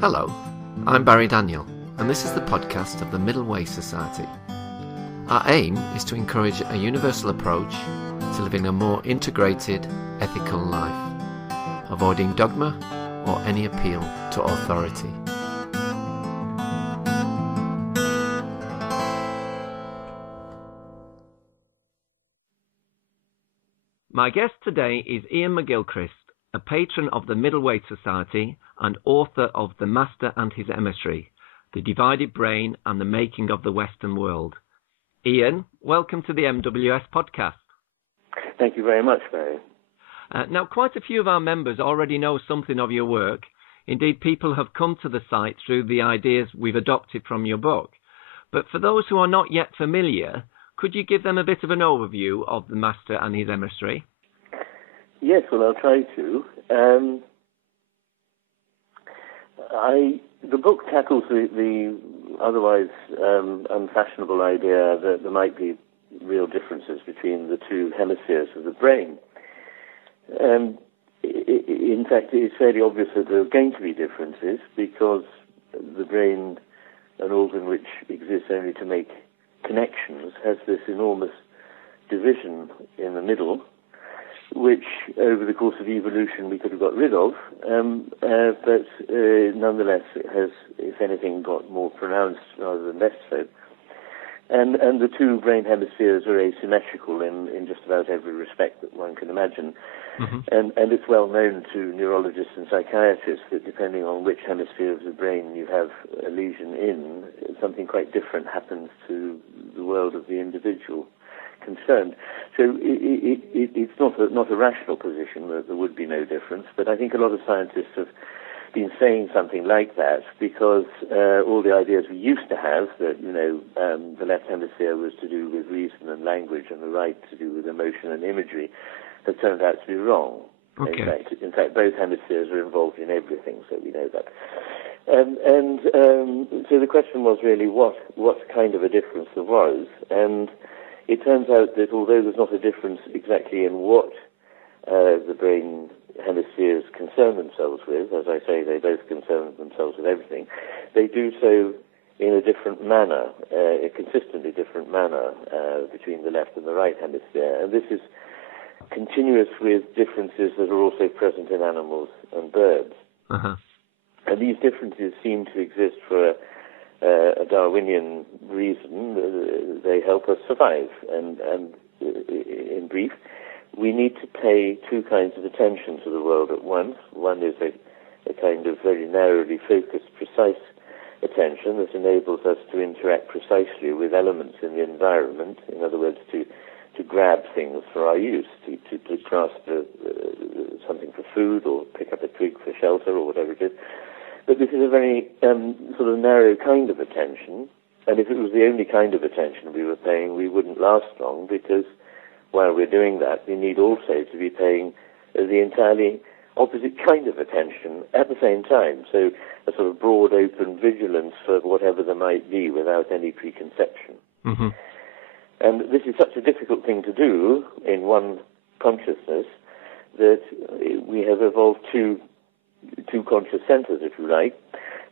Hello, I'm Barry Daniel, and this is the podcast of the Middle Way Society. Our aim is to encourage a universal approach to living a more integrated, ethical life, avoiding dogma or any appeal to authority. My guest today is Iain McGilchrist, a patron of the Middle Way Society and author of The Master and His Emissary, The Divided Brain and the Making of the Western World. Iain, welcome to the MWS Podcast. Thank you very much, Barry. Now, quite a few of our members already know something of your work. Indeed, people have come to the site through the ideas we've adopted from your book. But for those who are not yet familiar, could you give them a bit of an overview of The Master and His Emissary? Yes, well, I'll try to. The book tackles the otherwise unfashionable idea that there might be real differences between the two hemispheres of the brain. In fact, it's fairly obvious that there are going to be differences because the brain, an organ which exists only to make connections, has this enormous division in the middle, which over the course of evolution we could have got rid of, but nonetheless it has, if anything, got more pronounced rather than less so. And the two brain hemispheres are asymmetrical in just about every respect that one can imagine. Mm-hmm. And it's well known to neurologists and psychiatrists that depending on which hemisphere of the brain you have a lesion in, something quite different happens to the world of the individual concerned. So it's not a rational position that there would be no difference, but I think a lot of scientists have been saying something like that because all the ideas we used to have that, the left hemisphere was to do with reason and language and the right to do with emotion and imagery have turned out to be wrong. Okay. In fact, both hemispheres are involved in everything, so we know that. So the question was really what kind of a difference there was, and it turns out that although there's not a difference exactly in what the brain hemispheres concern themselves with, as I say, they both concern themselves with everything, they do so in a different manner, a consistently different manner between the left and the right hemisphere. And this is continuous with differences that are also present in animals and birds. Uh-huh. And these differences seem to exist for a Darwinian reason. They help us survive. And in brief, we need to pay two kinds of attention to the world at once. One is a kind of very narrowly focused, precise attention that enables us to interact precisely with elements in the environment. In other words, to grab things for our use, to grasp something for food or pick up a twig for shelter or whatever it is. But this is a very sort of narrow kind of attention, and if it was the only kind of attention we were paying, we wouldn't last long, because while we're doing that, we need also to be paying the entirely opposite kind of attention at the same time. So a sort of broad, open vigilance for whatever there might be without any preconception. Mm-hmm. And this is such a difficult thing to do in one consciousness that we have evolved two conscious centers, if you like,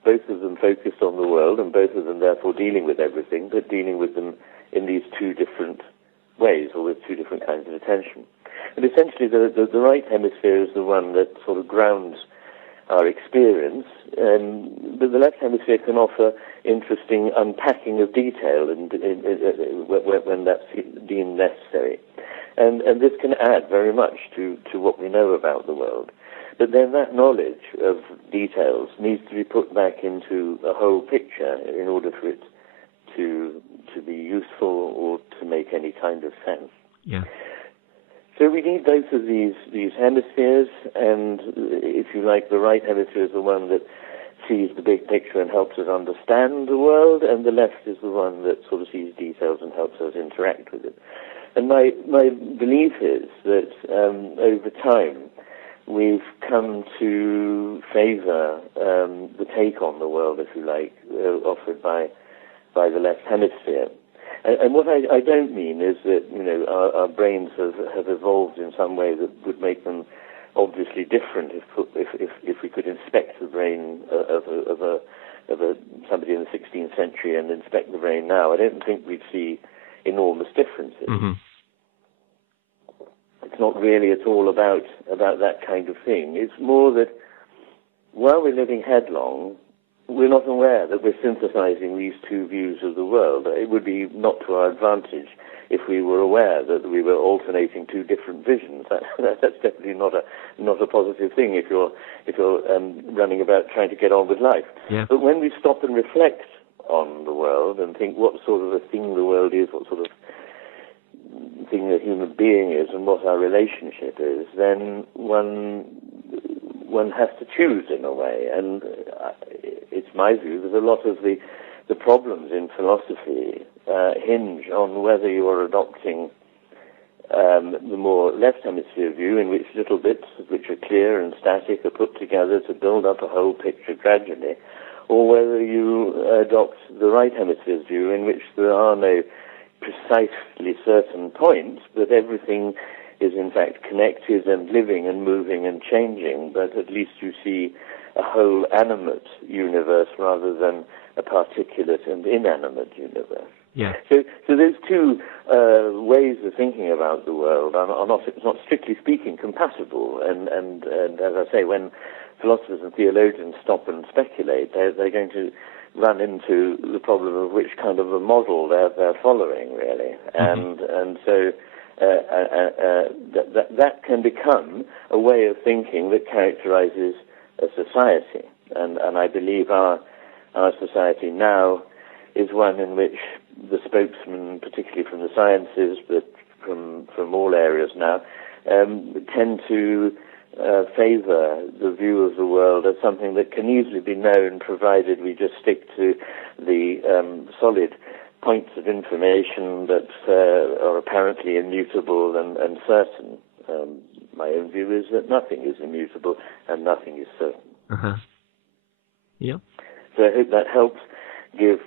both of them focused on the world and both of them therefore dealing with everything, but dealing with them in these two different ways or with two different kinds of attention. And essentially the right hemisphere is the one that sort of grounds our experience, but the left hemisphere can offer interesting unpacking of detail when that's deemed necessary. And this can add very much to what we know about the world. But then that knowledge of details needs to be put back into a whole picture in order for it to be useful or to make any kind of sense. Yeah. So we need both of these hemispheres, and if you like, the right hemisphere is the one that sees the big picture and helps us understand the world, and the left is the one that sort of sees details and helps us interact with it. And my belief is that over time we've come to favor the take on the world, if you like, offered by the left hemisphere. And what I don't mean is that, our brains have evolved in some way that would make them obviously different if we could inspect the brain of somebody in the 16th century and inspect the brain now. I don't think we'd see enormous differences. Mm-hmm. It's not really at all about that kind of thing. It's more that while we're living headlong, we're not aware that we're synthesizing these two views of the world. It would be not to our advantage if we were aware that we were alternating two different visions. That's definitely not a positive thing if you're running about trying to get on with life. Yeah. But when we stop and reflect on the world and think what sort of a thing the world is, what sort of thing a human being is, and what our relationship is, then one has to choose in a way. And it's my view that a lot of the problems in philosophy hinge on whether you are adopting the more left hemisphere view, in which little bits which are clear and static are put together to build up a whole picture gradually, or whether you adopt the right hemisphere's view, in which there are no precisely certain points, but everything is in fact connected and living and moving and changing, but at least you see a whole animate universe rather than a particulate and inanimate universe. Yeah. So those two ways of thinking about the world are not strictly speaking compatible. And as I say, when philosophers and theologians stop and speculate, they're going to run into the problem of which kind of a model they're following, really. Mm-hmm. And so that can become a way of thinking that characterizes a society. And I believe our society now is one in which the spokesmen, particularly from the sciences, but from all areas now, tend to favor the view of the world as something that can easily be known, provided we just stick to the solid points of information that are apparently immutable and certain. My own view is that nothing is immutable and nothing is certain. Uh-huh. Yeah. So I hope that helps give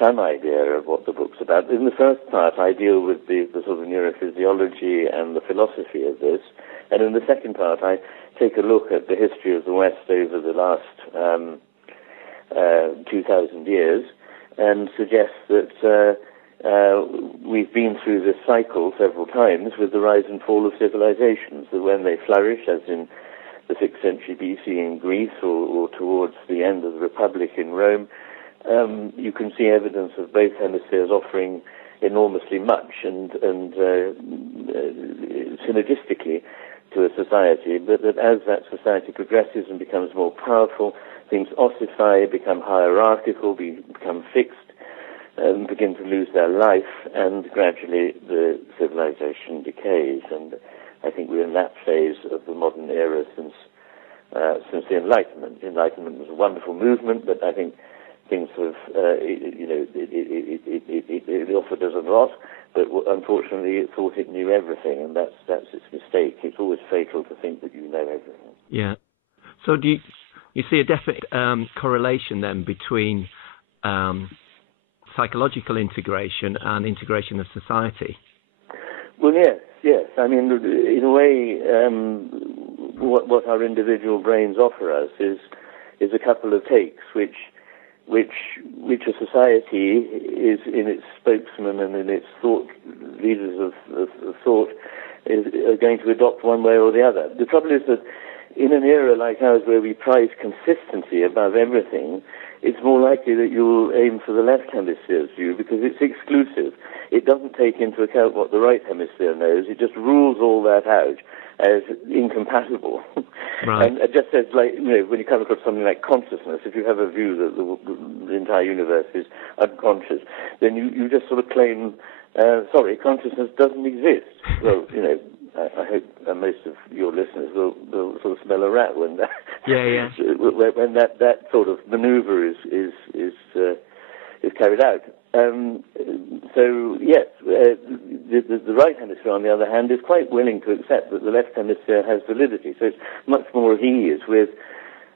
some idea of what the book's about. In the first part, I deal with the sort of neurophysiology and the philosophy of this, and in the second part, I take a look at the history of the West over the last 2,000 years, and suggest that we've been through this cycle several times with the rise and fall of civilizations, that when they flourish, as in the 6th century BC in Greece or towards the end of the Republic in Rome, you can see evidence of both hemispheres offering enormously much and synergistically to a society, but that as that society progresses and becomes more powerful, things ossify, become hierarchical, become fixed, begin to lose their life, and gradually the civilization decays. And I think we're in that phase of the modern era since the Enlightenment. The Enlightenment was a wonderful movement, but I think things have, it offered us a lot, but unfortunately it thought it knew everything, and that's its mistake. It's always fatal to think that you know everything. Yeah. So do you see a definite correlation then between psychological integration and integration of society? Well, yes. I mean, in a way, what our individual brains offer us is a couple of takes, which a society is in its spokesman and in its thought leaders of thought are going to adopt one way or the other. The trouble is that in an era like ours where we prize consistency above everything, it's more likely that you'll aim for the left hemisphere's view because it's exclusive. It doesn't take into account what the right hemisphere knows. It just rules all that out as incompatible. Right. And it just says, like, when you come across something like consciousness, if you have a view that the entire universe is unconscious, then you just sort of claim, consciousness doesn't exist. Well, I hope most of your listeners will sort of smell a rat when that when that sort of maneuver is carried out. So yes, the right hemisphere, on the other hand, is quite willing to accept that the left hemisphere has validity. So it's much more at ease with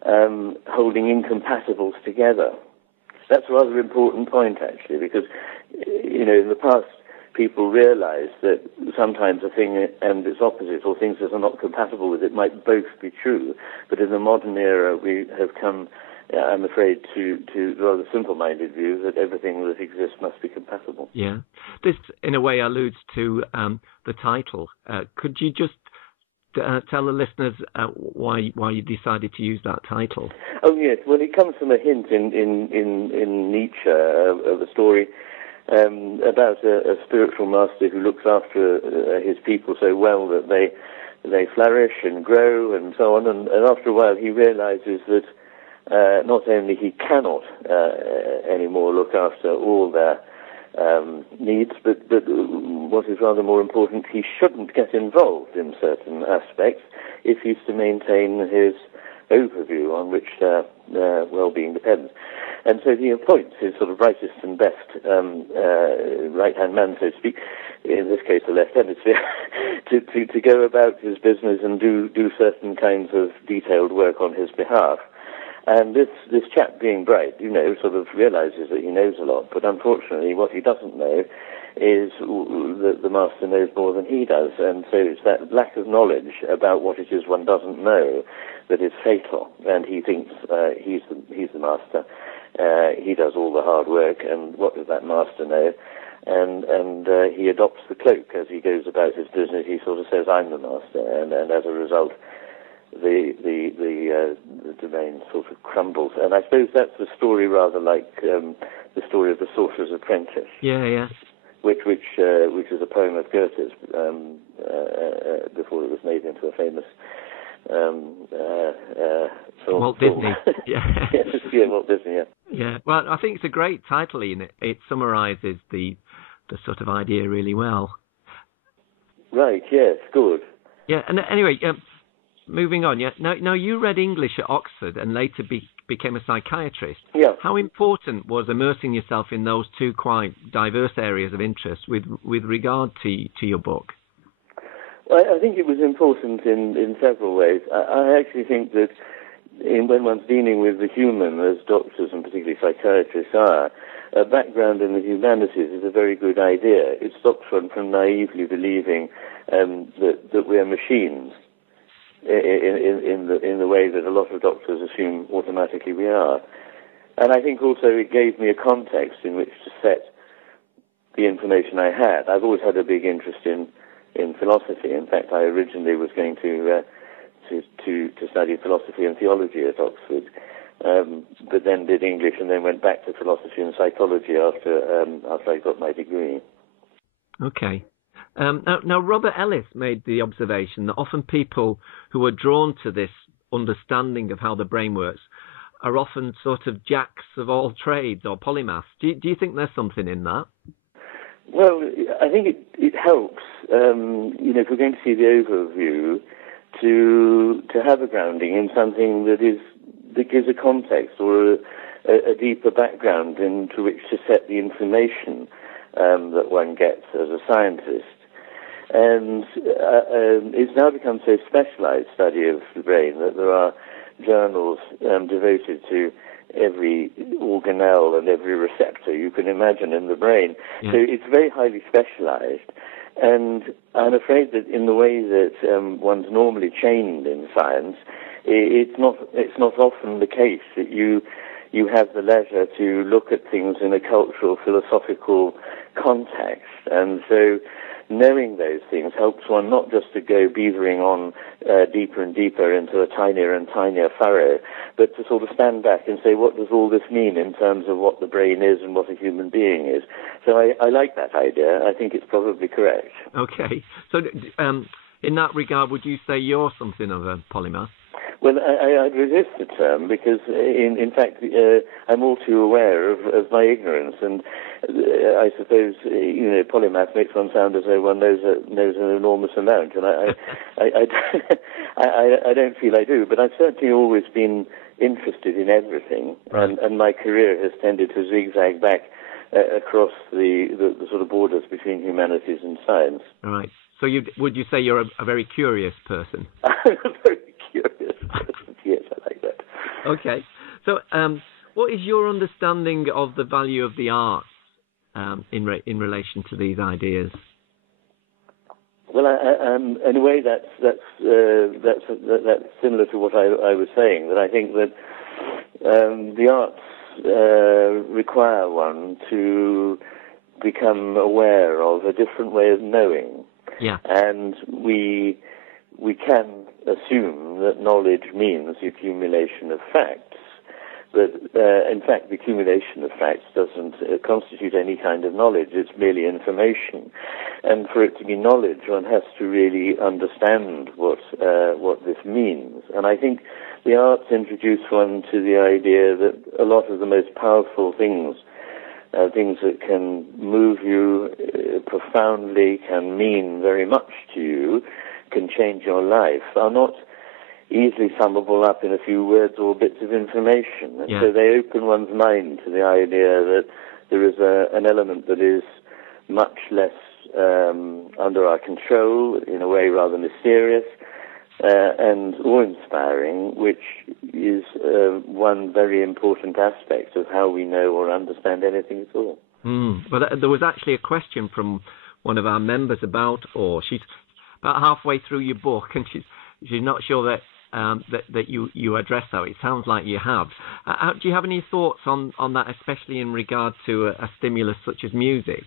holding incompatibles together. That's a rather important point, actually, because in the past people realize that sometimes a thing and its opposite, or things that are not compatible with it, might both be true. But in the modern era, we have come, I'm afraid, to the rather simple-minded view that everything that exists must be compatible. Yeah. This, in a way, alludes to the title. Could you just tell the listeners why you decided to use that title? Oh, yes. Well, it comes from a hint in Nietzsche of a story about a spiritual master who looks after his people so well that they flourish and grow and so on. And after a while, he realizes that not only he cannot anymore look after all their needs, but what is rather more important, he shouldn't get involved in certain aspects if he's to maintain his overview on which their well-being depends. And so he appoints his sort of rightest and best right-hand man, so to speak, in this case the left hemisphere, to go about his business and do certain kinds of detailed work on his behalf. And this chap, being bright, sort of realizes that he knows a lot, but unfortunately what he doesn't know is that the master knows more than he does, and so it's that lack of knowledge about what it is one doesn't know that is fatal, and he thinks he's the master. He does all the hard work, and what does that master know? And he adopts the cloak as he goes about his business. He sort of says, I'm the master, and as a result, the domain sort of crumbles. And I suppose that's the story rather like the story of the Sorcerer's Apprentice. Yeah. Which is a poem of Goethe's before it was made into a famous film. Walt Disney. Yeah. Yeah, Walt Disney. Yeah. Yeah. Well, I think it's a great title, Ian. It summarises the sort of idea really well. Right. Yes. Good. Yeah. And anyway. Moving on, yeah. Now you read English at Oxford and later became a psychiatrist. Yeah. How important was immersing yourself in those two quite diverse areas of interest with regard to your book? Well, I think it was important in several ways. I actually think that when one's dealing with the human, as doctors and particularly psychiatrists are, a background in the humanities is a very good idea. It stops one from naively believing that we're machines. In the way that a lot of doctors assume automatically we are. And I think also it gave me a context in which to set the information I had. I've always had a big interest in philosophy. In fact, I originally was going to study philosophy and theology at Oxford, but then did English and then went back to philosophy and psychology after I got my degree. Okay. Now, Robert Ellis made the observation that often people who are drawn to this understanding of how the brain works are often sort of jacks of all trades or polymaths. Do you think there's something in that? Well, I think it helps, if we're going to see the overview, to have a grounding in something that gives a context or a deeper background into which to set the information that one gets as a scientist. And it's now become so specialized study of the brain that there are journals devoted to every organelle and every receptor you can imagine in the brain. Yeah. So it's very highly specialized. And I'm afraid that in the way that one's normally trained in science, it's not often the case that you have the leisure to look at things in a cultural, philosophical context. And so knowing those things helps one not just to go beavering on deeper and deeper into a tinier and tinier furrow, but to sort of stand back and say, what does all this mean in terms of what the brain is and what a human being is? So I like that idea. I think it's probably correct. Okay. So in that regard, would you say you're something of a polymath? Well, I'd resist the term because, in fact, I'm all too aware of my ignorance, and I suppose polymath makes one sound as though one knows an enormous amount, and I don't feel I do. But I've certainly always been interested in everything, and my career has tended to zigzag back across the sort of borders between humanities and science. Right. So would you say you're a very curious person? I'm a very curious person. Yes, I like that. Okay. So what is your understanding of the value of the arts in relation to these ideas? Well, in a way, that's similar to what I was saying. That I think that the arts require one to become aware of a different way of knowing. Yeah. And we can assume that knowledge means the accumulation of facts, but in fact the accumulation of facts doesn't constitute any kind of knowledge. It's merely information. And for it to be knowledge, one has to really understand what this means. And I think the arts introduce one to the idea that a lot of the most powerful things that can move you profoundly, can mean very much to you, can change your life, are not easily summable up in a few words or bits of information. And so they open one's mind to the idea that there is an element that is much less under our control, in a way rather mysterious, and awe-inspiring, which is one very important aspect of how we know or understand anything at all. But there was actually a question from one of our members about awe. She's about halfway through your book, and she's not sure that you address that. It sounds like you have. Do you have any thoughts on that, especially in regard to a stimulus such as music?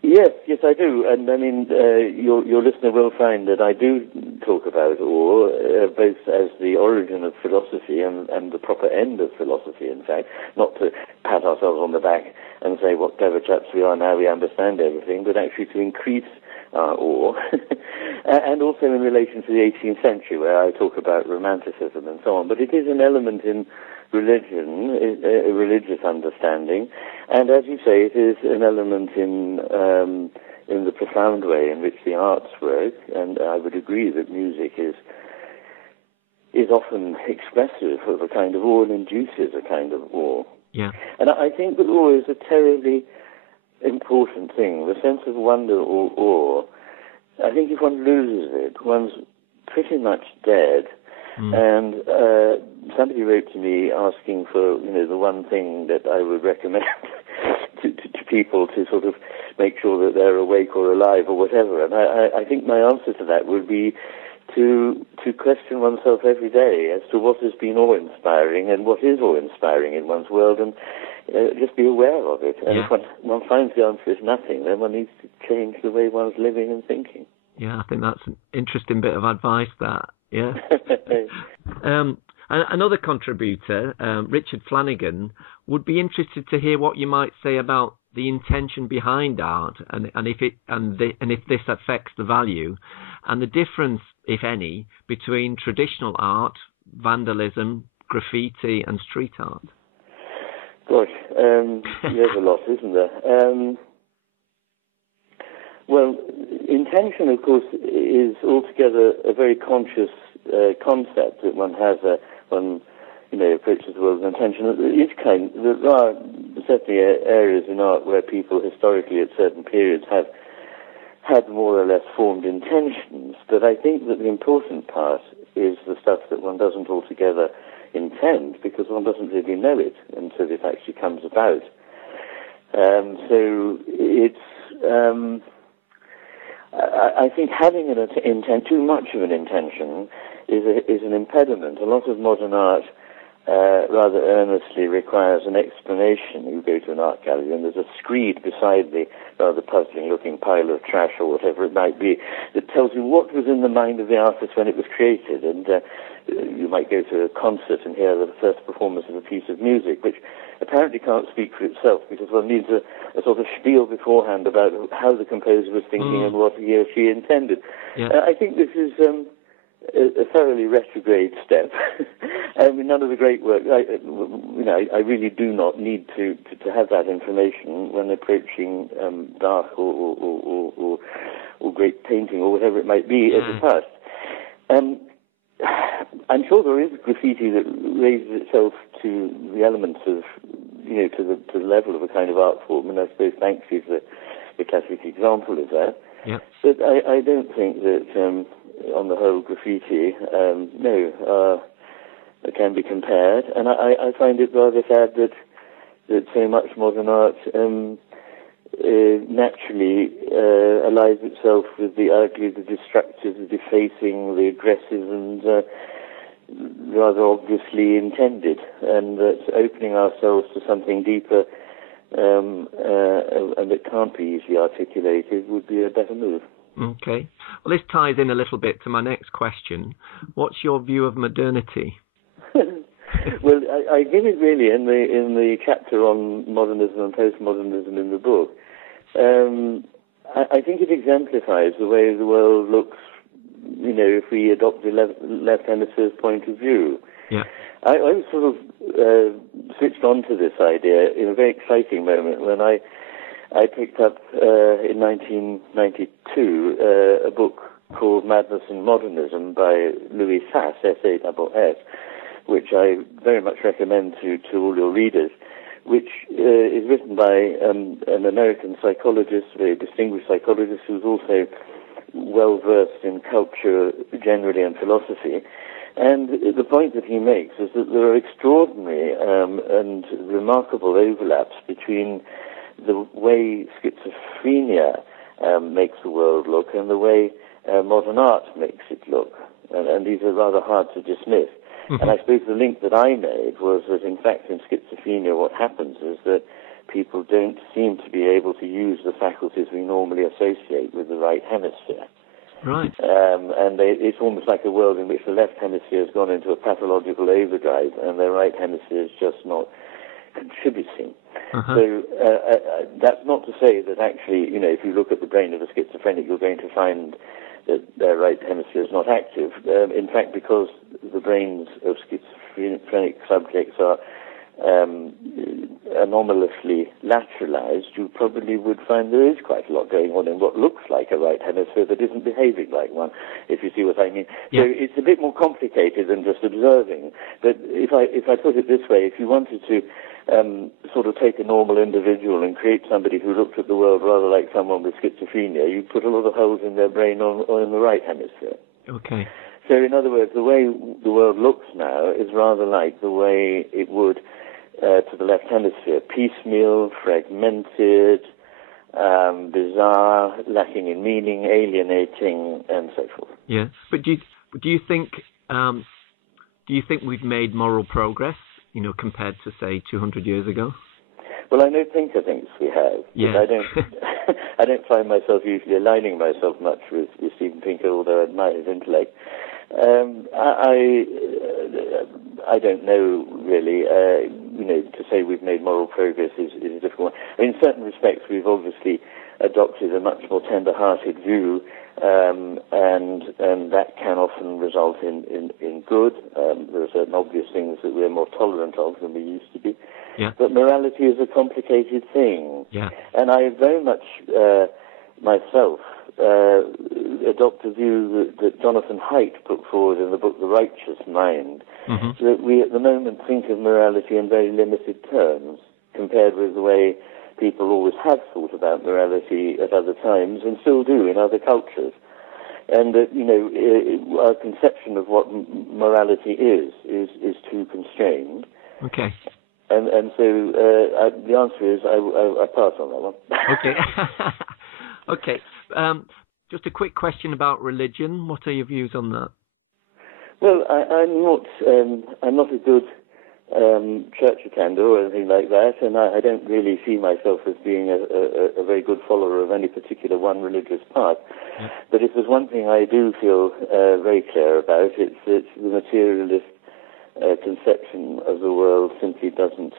Yes, I do. And I mean, your listener will find that I do talk about awe, both as the origin of philosophy and the proper end of philosophy, in fact, not to pat ourselves on the back and say what clever chaps we are now, we understand everything, but actually to increase our awe. And also in relation to the 18th century, where I talk about romanticism and so on. But it is an element in religion, a religious understanding, and as you say, it is an element in the profound way in which the arts work. And I would agree that music is often expressive of a kind of awe and induces a kind of awe. Yeah. And I think that awe is a terribly important thing. The sense of wonder or awe, I think if one loses it, one's pretty much dead. And somebody wrote to me asking for, the one thing that I would recommend to people to sort of make sure that they're awake or alive or whatever. And I think my answer to that would be to question oneself every day as to what has been awe-inspiring and what is awe-inspiring in one's world, and just be aware of it. And if one finds the answer is nothing, then one needs to change the way one's living and thinking. Yeah, I think that's an interesting bit of advice, that. Yeah. Another contributor, Richard Flanagan, would be interested to hear what you might say about the intention behind art, and if this affects the value, and the difference, if any, between traditional art, vandalism, graffiti, and street art. Gosh, there's a lot, isn't there? Well, intention, of course, is altogether a very conscious concept that one has one approaches the world with intention. There are certainly areas in art where people historically at certain periods have had more or less formed intentions, but I think that the important part is the stuff that one doesn't altogether intend, because one doesn't really know it until it actually comes about. So it's I think having an intent, too much of an intention, is an impediment. A lot of modern art rather earnestly requires an explanation. You go to an art gallery and there's a screed beside the rather puzzling-looking pile of trash or whatever it might be that tells you what was in the mind of the artist when it was created. And you might go to a concert and hear the first performance of a piece of music, which apparently can't speak for itself, because one needs a sort of spiel beforehand about how the composer was thinking and what he or she intended. Yeah. I think this is a thoroughly retrograde step. I mean, none of the great work, I really do not need to have that information when approaching Bach or great painting or whatever it might be as a past. I'm sure there is graffiti that raises itself to the elements of, to the level of a kind of art form, and I suppose Banksy is the classic example of that. Yeah. But I don't think that, on the whole, graffiti, can be compared, and I find it rather sad that so much modern art naturally allies itself with the ugly, the destructive, the defacing, the aggressive, and rather obviously intended, and that's opening ourselves to something deeper and that can't be easily articulated would be a better move. Okay. Well, this ties in a little bit to my next question. What's your view of modernity? Well, I give it really in the chapter on modernism and postmodernism in the book. I think it exemplifies the way the world looks, if we adopt the left hemisphere's point of view. Yeah. I was sort of switched on to this idea in a very exciting moment when I picked up in 1992 a book called Madness and Modernism by Louis Sass, S-A-S-S, which I very much recommend to all your readers, which is written by an American psychologist, a very distinguished psychologist who's also well-versed in culture generally and philosophy. And the point that he makes is that there are extraordinary and remarkable overlaps between the way schizophrenia makes the world look and the way modern art makes it look. And these are rather hard to dismiss. Mm-hmm. And I suppose the link that I made was that, in fact, in schizophrenia, what happens is that people don't seem to be able to use the faculties we normally associate with the right hemisphere. Right. And it's almost like a world in which the left hemisphere has gone into a pathological overdrive and the right hemisphere is just not contributing. Uh-huh. So that's not to say that actually, if you look at the brain of a schizophrenic, you're going to find that their right hemisphere is not active. In fact, because the brains of schizophrenic subjects are anomalously lateralized, you probably would find there is quite a lot going on in what looks like a right hemisphere that isn't behaving like one, if you see what I mean. Yeah. So it's a bit more complicated than just observing. But if I put it this way, if you wanted to sort of take a normal individual and create somebody who looked at the world rather like someone with schizophrenia, you'd put a lot of holes in their brain or in the right hemisphere. Okay. So in other words, the way the world looks now is rather like the way it would to the left hemisphere: piecemeal, fragmented, bizarre, lacking in meaning, alienating, and so forth. Yeah, but do you think we've made moral progress, compared to say 200 years ago? Well, I know Pinker thinks we have. Yeah. But I don't find myself usually aligning myself much with Steven Pinker, although I admire his intellect. I don't know really. To say we've made moral progress is a difficult one. I mean, in certain respects, we've obviously adopted a much more tender-hearted view, and that can often result in good. There are certain obvious things that we're more tolerant of than we used to be. Yeah. But morality is a complicated thing. Yeah. And I very much myself adopt a view that Jonathan Haidt put forward in the book The Righteous Mind, mm-hmm. that we at the moment think of morality in very limited terms compared with the way people always have thought about morality at other times and still do in other cultures. And that, our conception of what morality is too constrained. Okay. And so the answer is I pass on that one. Okay. Okay. Just a quick question about religion. What are your views on that? Well, I'm not a good church attender or anything like that, and I don't really see myself as being a very good follower of any particular one religious path. Yeah. But if there's one thing I do feel very clear about, it's the materialist conception of the world simply doesn't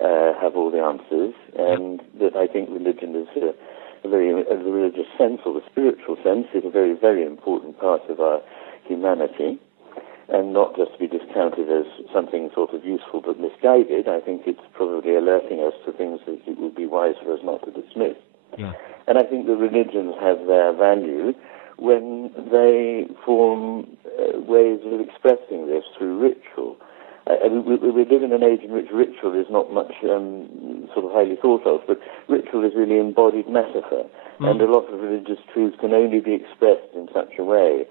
have all the answers, and that I think religion is the religious sense or the spiritual sense is a very, very important part of our humanity, and not just to be discounted as something sort of useful but misguided. I think it's probably alerting us to things that it would be wise for us not to dismiss. Yeah. And I think that religions have their value when they form ways of expressing this through ritual. We live in an age in which ritual is not much sort of highly thought of, but ritual is really embodied metaphor, and a lot of religious truths can only be expressed in such a way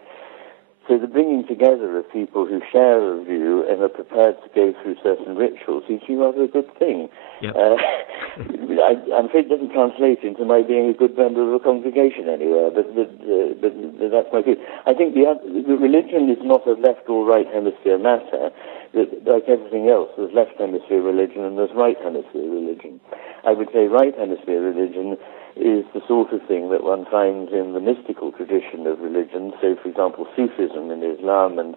So the bringing together of people who share a view and are prepared to go through certain rituals is rather a good thing. Yep. I'm afraid it doesn't translate into my being a good member of a congregation anywhere, but that's my view. I think the religion is not a left or right hemisphere matter. Like everything else, there's left hemisphere religion and there's right hemisphere religion. I would say right hemisphere religion is the sort of thing that one finds in the mystical tradition of religion. So, for example, Sufism in Islam and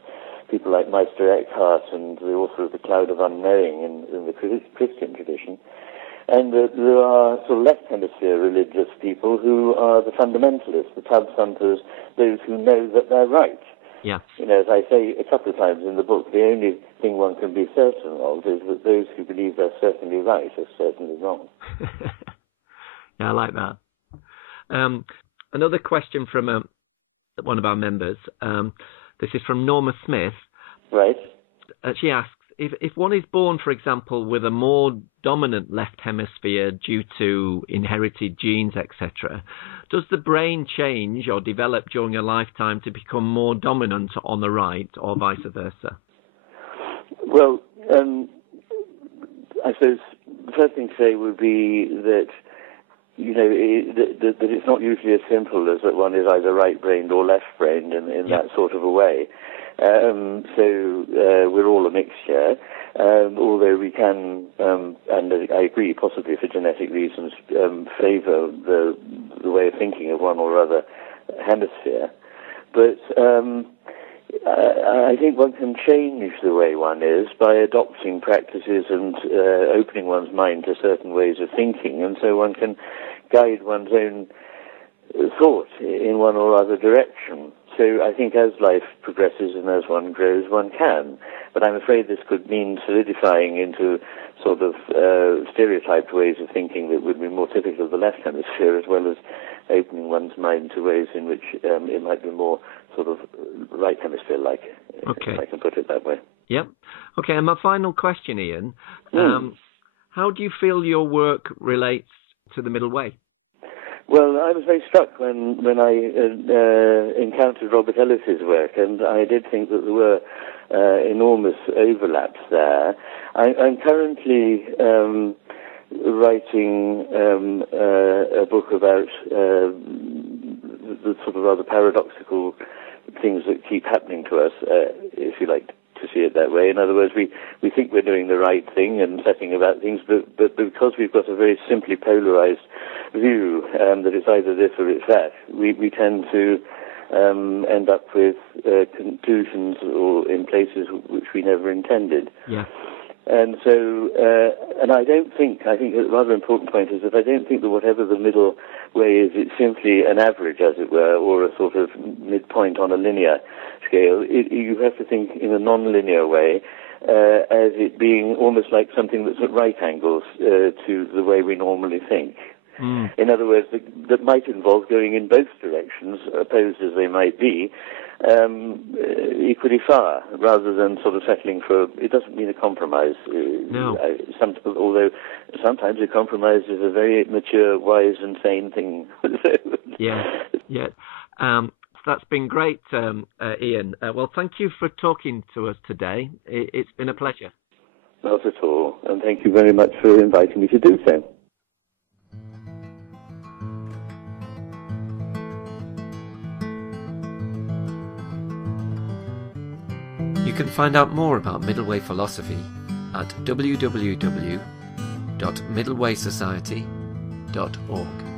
people like Meister Eckhart and the author of The Cloud of Unknowing in the Christian tradition. And there are sort of left hemisphere religious people who are the fundamentalists, the tub thumpers, those who know that they're right. Yeah. As I say a couple of times in the book, the only thing one can be certain of is that those who believe they're certainly right are certainly wrong. Yeah, I like that. Another question from one of our members. This is from Norma Smith. Right. She asks, if one is born, for example, with a more dominant left hemisphere due to inherited genes, etc., does the brain change or develop during a lifetime to become more dominant on the right, or vice versa? Well, I suppose the first thing to say would be that that it's not usually as simple as that one is either right-brained or left-brained in that sort of a way. So we're all a mixture, although we can, and I agree, possibly for genetic reasons, favour the way of thinking of one or other hemisphere. But I think one can change the way one is by adopting practices and opening one's mind to certain ways of thinking, and so one can guide one's own thought in one or other direction. So I think as life progresses and as one grows, one can. But I'm afraid this could mean solidifying into sort of stereotyped ways of thinking that would be more typical of the left hemisphere, as well as opening one's mind to ways in which it might be more sort of right hemisphere-like, if I can put it that way. Yep. Okay, and my final question, Iain. How do you feel your work relates to the middle way? Well, I was very struck when I encountered Robert Ellis's work, and I did think that there were enormous overlaps there. I'm currently writing a book about the sort of rather paradoxical things that keep happening to us, if you like to see it that way. In other words, we think we're doing the right thing and setting about things, but because we've got a very simply polarized view that it's either this or it's that, we tend to end up with conclusions or in places which we never intended. Yeah. And so, and I think a rather important point is that I don't think that whatever the middle way is, it's simply an average, as it were, or a sort of midpoint on a linear scale. You have to think in a non-linear way, as it being almost like something that's at right angles to the way we normally think. In other words, that might involve going in both directions, opposed as they might be, equally far, rather than sort of settling for. It doesn't mean a compromise. No. Although sometimes a compromise is a very mature, wise, and sane thing. Yeah. That's been great, Iain. Well, thank you for talking to us today. It's been a pleasure. Not at all, and thank you very much for inviting me to do so. You can find out more about Middle Way philosophy at www.middlewaysociety.org.